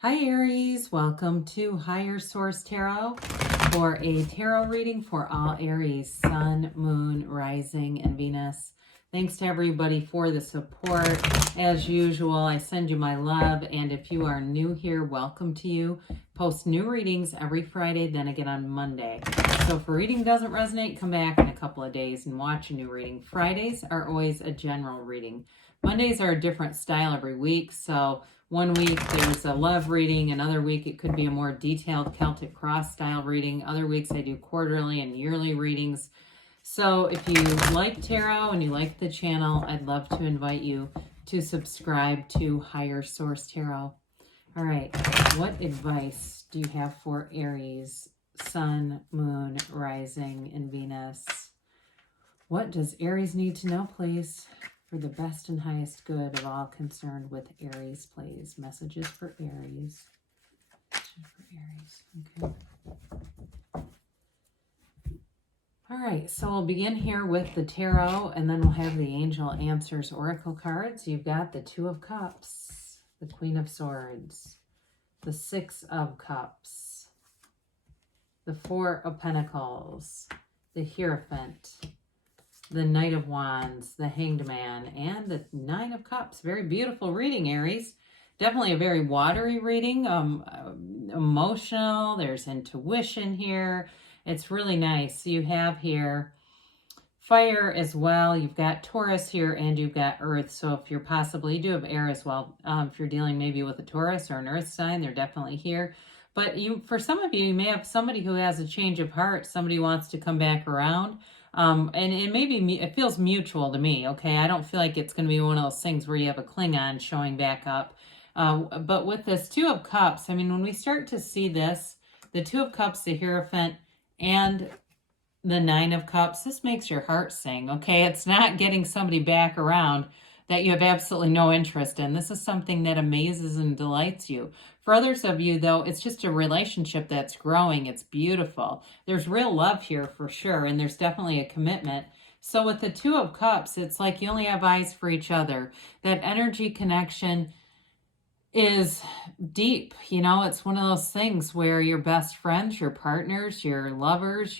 Hi Aries, welcome to Higher Source Tarot for a tarot reading for all Aries, Sun, Moon, Rising, and Venus. Thanks to everybody for the support. As usual, I send you my love, and if you are new here, welcome to you. Post new readings every Friday, then again on Monday. So if a reading doesn't resonate, come back in a couple of days and watch a new reading. Fridays are always a general reading. Mondays are a different style every week, so one week there's a love reading, another week it could be a more detailed Celtic cross style reading. Other weeks I do quarterly and yearly readings. So if you like tarot and you like the channel, I'd love to invite you to subscribe to Higher Source Tarot. All right, what advice do you have for Aries, Sun, Moon, Rising, and Venus? What does Aries need to know, please? For the best and highest good of all concerned with Aries, please. Messages for Aries. Okay. All right, so we'll begin here with the tarot, and then we'll have the Angel Answers Oracle cards. You've got the Two of Cups, the Queen of Swords, the Six of Cups, the Four of Pentacles, the Hierophant, the Knight of Wands, the Hanged Man, and the Nine of Cups. Very beautiful reading, Aries. Definitely a very watery reading, emotional. There's intuition here. It's really nice. You have here fire as well. You've got Taurus here, and you've got Earth. So if you're you do have air as well. If you're dealing maybe with a Taurus or an Earth sign, they're definitely here. But for some of you, you may have somebody who has a change of heart. Somebody who wants to come back around. And it feels mutual to me, okay? I don't feel like it's going to be one of those things where you have a Klingon showing back up. But with this Two of Cups, I mean, when we start to see this, the Two of Cups, the Hierophant, and the Nine of Cups, this makes your heart sing, okay? It's not getting somebody back around that you have absolutely no interest in. This is something that amazes and delights you. For others of you, though, it's just a relationship that's growing. It's beautiful. There's real love here for sure, and there's definitely a commitment. So with the Two of Cups, it's like you only have eyes for each other. That energy connection is deep. You know, it's one of those things where your best friends, your partners, your lovers,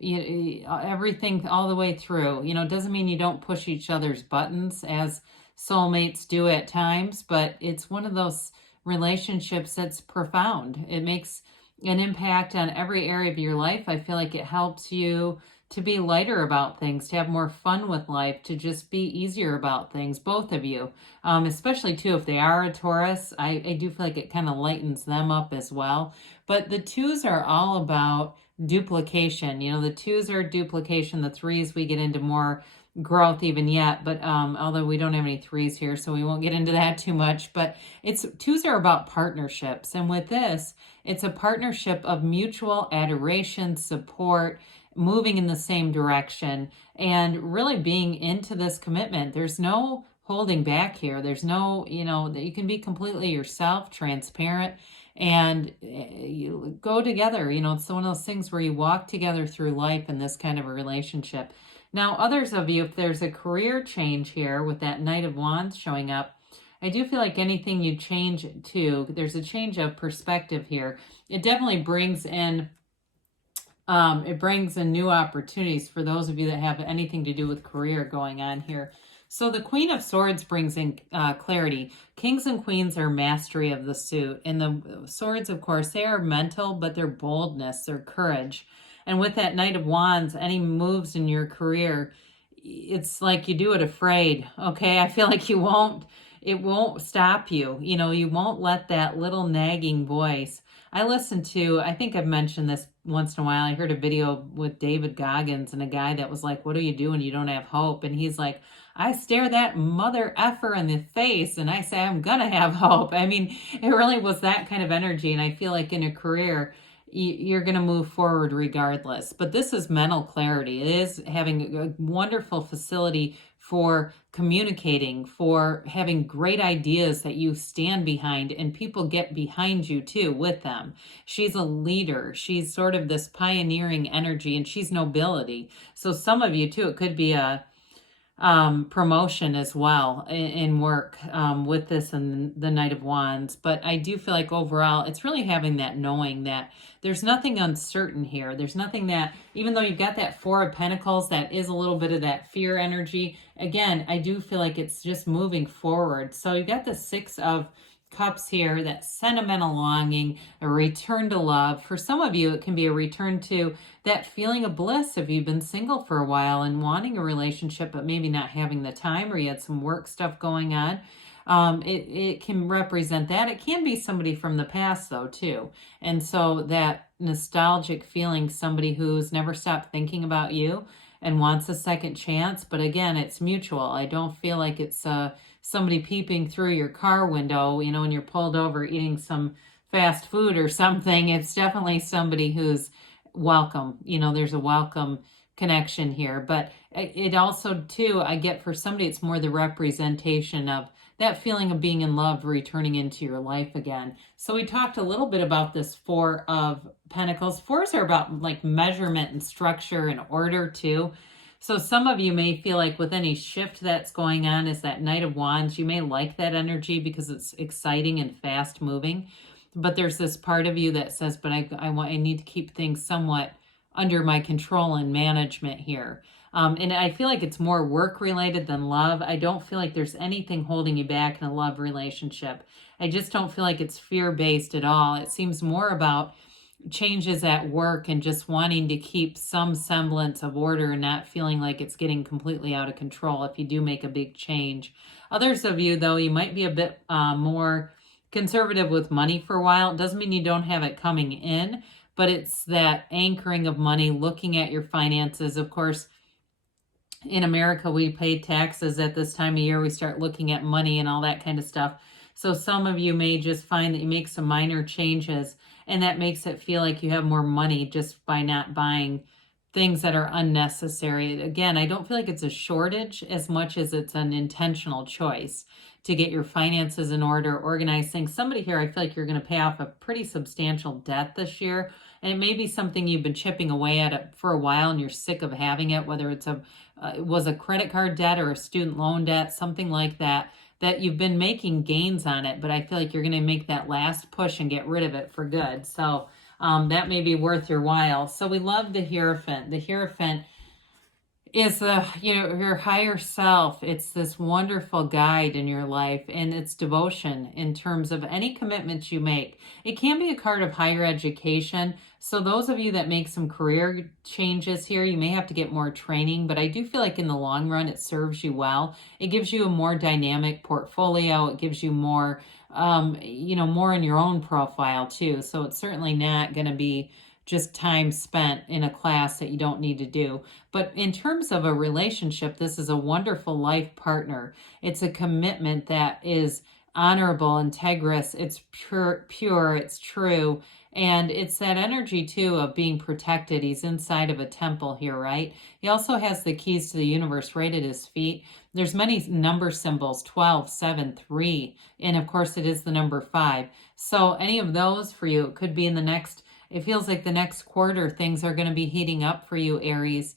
everything all the way through. You know, it doesn't mean you don't push each other's buttons as soulmates do at times, but it's one of those relationships that's profound. It makes an impact on every area of your life. I feel like it helps you to be lighter about things, to have more fun with life, to just be easier about things, both of you. Especially too, if they are a Taurus, I do feel like it kind of lightens them up as well. But the twos are all about duplication. You know, the twos are duplication. The threes, we get into more growth even yet, but although we don't have any threes here, so we won't get into that too much. But twos are about partnerships, and with this, it's a partnership of mutual adoration, support, moving in the same direction, and really being into this commitment. There's no holding back here. There's no, that you can be completely yourself, transparent, and you go together. You know, it's one of those things where you walk together through life in this kind of a relationship. Now, others of you, if there's a career change here with that Knight of Wands showing up, I do feel like anything you change to, there's a change of perspective here. It definitely brings in new opportunities for those of you that have anything to do with career going on here. So the Queen of Swords brings in clarity. Kings and Queens are mastery of the suit. And the Swords, of course, they are mental, but they're boldness, they're courage. And with that Knight of Wands, any moves in your career, it's like you do it afraid, okay? I feel like it won't stop you. You know, you won't let that little nagging voice. I think I've mentioned this once in a while. I heard a video with David Goggins and a guy that was like, what do you do when you don't have hope? And he's like, I stare that mother effer in the face and I say, I'm going to have hope. I mean, it really was that kind of energy. And I feel like in a career, you're going to move forward regardless. But this is mental clarity. It is having a wonderful facility for communicating, for having great ideas that you stand behind, and people get behind you too with them. She's a leader. She's sort of this pioneering energy, and she's nobility. So some of you too, it could be promotion as well in work with this and the Knight of Wands. But I do feel like overall, it's really having that knowing that there's nothing uncertain here. There's nothing that, even though you've got that Four of Pentacles, that is a little bit of that fear energy. Again, I do feel like it's just moving forward. So you've got the Six of Cups here, that sentimental longing, a return to love. For some of you, it can be a return to that feeling of bliss if you've been single for a while and wanting a relationship, but maybe not having the time, or you had some work stuff going on. It can represent that. It can be somebody from the past, though, too. And so that nostalgic feeling, somebody who's never stopped thinking about you and wants a second chance. But again, it's mutual. I don't feel like it's somebody peeping through your car window, you know, when you're pulled over eating some fast food or something. It's definitely somebody who's welcome. You know, there's a welcome connection here. But it also, too, I get for somebody, it's more the representation of that feeling of being in love returning into your life again. So we talked a little bit about this Four of Pentacles. Fours are about like measurement and structure and order, too. So some of you may feel like with any shift that's going on is that Knight of Wands, you may like that energy because it's exciting and fast moving. But there's this part of you that says, but I need to keep things somewhat under my control and management here. And I feel like it's more work related than love. I don't feel like there's anything holding you back in a love relationship. I just don't feel like it's fear based at all. It seems more about changes at work and just wanting to keep some semblance of order and not feeling like it's getting completely out of control if you do make a big change. Others of you, though, you might be a bit more conservative with money for a while. It doesn't mean you don't have it coming in, but it's that anchoring of money, looking at your finances. Of course, in America, we pay taxes at this time of year. We start looking at money and all that kind of stuff. So some of you may just find that you make some minor changes, and that makes it feel like you have more money just by not buying things that are unnecessary. Again, I don't feel like it's a shortage as much as it's an intentional choice to get your finances in order, organize things. Somebody here, I feel like you're going to pay off a pretty substantial debt this year. And it may be something you've been chipping away at it for a while and you're sick of having it, whether it's it was a credit card debt or a student loan debt, something like that, that you've been making gains on it, but I feel like you're going to make that last push and get rid of it for good. So that may be worth your while. So we love the Hierophant. The Hierophant is your higher self. It's this wonderful guide in your life, and it's devotion in terms of any commitments you make. It can be a card of higher education. So those of you that make some career changes here, you may have to get more training, but I do feel like in the long run, it serves you well. It gives you a more dynamic portfolio. It gives you more, more in your own profile too. So it's certainly not going to be just time spent in a class that you don't need to do. But in terms of a relationship, this is a wonderful life partner. It's a commitment that is honorable, integrous, it's pure, it's true. And it's that energy too of being protected. He's inside of a temple here, right? He also has the keys to the universe right at his feet. There's many number symbols, 12, 7, 3, and of course it is the number 5. So any of those for you, it could be in the next, it feels like the next quarter, things are going to be heating up for you, Aries,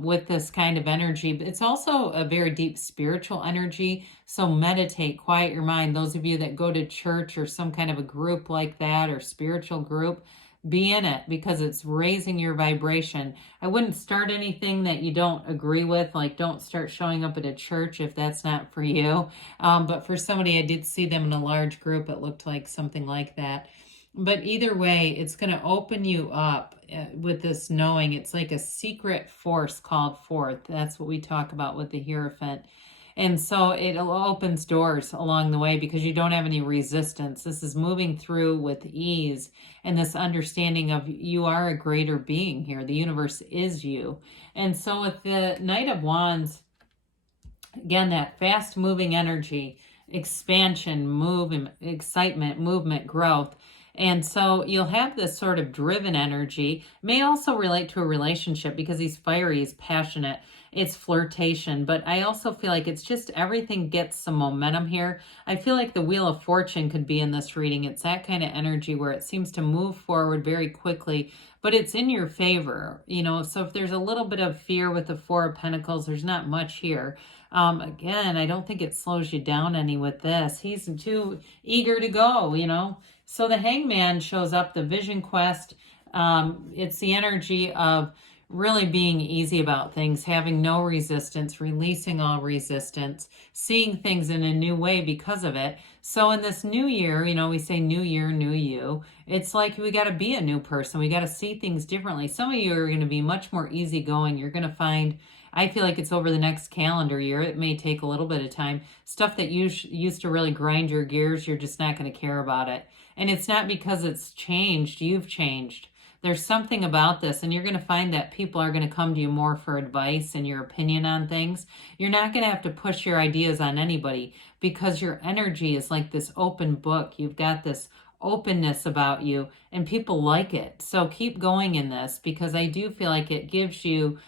with this kind of energy. But it's also a very deep spiritual energy. So meditate, quiet your mind. Those of you that go to church or some kind of a group like that or spiritual group, be in it because it's raising your vibration. I wouldn't start anything that you don't agree with. Like, don't start showing up at a church if that's not for you. But for somebody, I did see them in a large group. It looked like something like that. But either way, it's going to open you up with this knowing. It's like a secret force called forth. That's what we talk about with the Hierophant. And so it opens doors along the way because you don't have any resistance. This is moving through with ease and this understanding of you are a greater being here. The universe is you. And so with the Knight of Wands, again, that fast moving energy, expansion, excitement, movement, growth. And so you'll have this sort of driven energy. May also relate to a relationship because he's fiery, he's passionate. it's flirtation, but I also feel like it's just everything gets some momentum here. I feel like the Wheel of Fortune could be in this reading. It's that kind of energy where it seems to move forward very quickly, but it's in your favor, you know. So if there's a little bit of fear with the Four of Pentacles, there's not much here. Again, I don't think it slows you down any with this. He's too eager to go, you know. So the Hangman shows up, the Vision Quest. It's the energy of really being easy about things, having no resistance, releasing all resistance, seeing things in a new way because of it. So in this new year, you know, we say new year, new you. It's like we got to be a new person. We got to see things differently. Some of you are going to be much more easygoing. You're going to find, I feel like it's over the next calendar year. It may take a little bit of time. Stuff that you used to really grind your gears, you're just not going to care about it. And it's not because it's changed. You've changed. There's something about this, and you're going to find that people are going to come to you more for advice and your opinion on things. You're not going to have to push your ideas on anybody because your energy is like this open book. You've got this openness about you, and people like it. So keep going in this, because I do feel like it gives you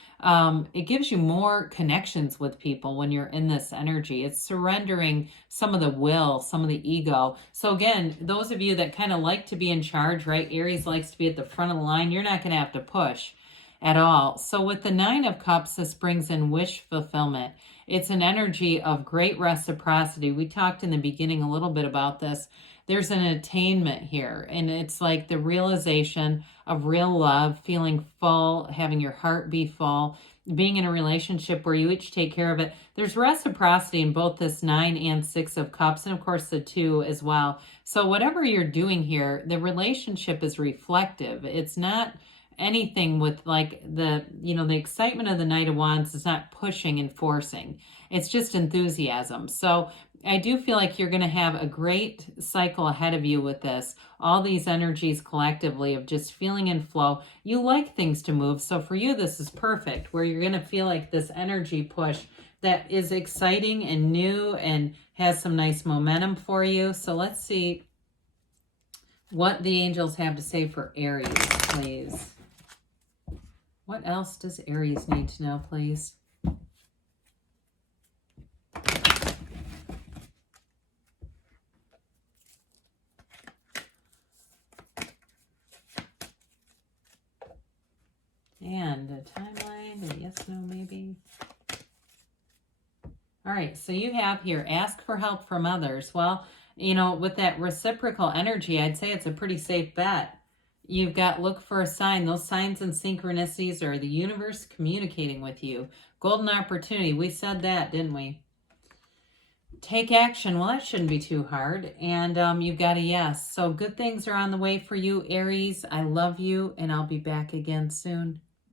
more connections with people when you're in this energy. It's surrendering some of the will, some of the ego. So again, those of you that kind of like to be in charge, right? Aries likes to be at the front of the line. You're not going to have to push at all. So with the Nine of Cups, this brings in wish fulfillment. It's an energy of great reciprocity. We talked in the beginning a little bit about this. There's an attainment here, and it's like the realization of real love, feeling full, having your heart be full, being in a relationship where you each take care of it. There's reciprocity in both this 9 and 6 of Cups, and of course the 2 as well. So whatever you're doing here, the relationship is reflective. It's not anything with like the, you know, the excitement of the Knight of Wands is not pushing and forcing. It's just enthusiasm. So I do feel like you're going to have a great cycle ahead of you with this. All these energies collectively of just feeling in flow. You like things to move. So for you, this is perfect, where you're going to feel like this energy push that is exciting and new and has some nice momentum for you. So let's see what the angels have to say for Aries, please. What else does Aries need to know, please? And a timeline, a yes, no, maybe. All right, so you have here, ask for help from others. Well, you know, with that reciprocal energy, I'd say it's a pretty safe bet. You've got look for a sign. Those signs and synchronicities are the universe communicating with you. Golden opportunity. We said that, didn't we? Take action. Well, that shouldn't be too hard. And you've got a yes. So good things are on the way for you, Aries. I love you, and I'll be back again soon.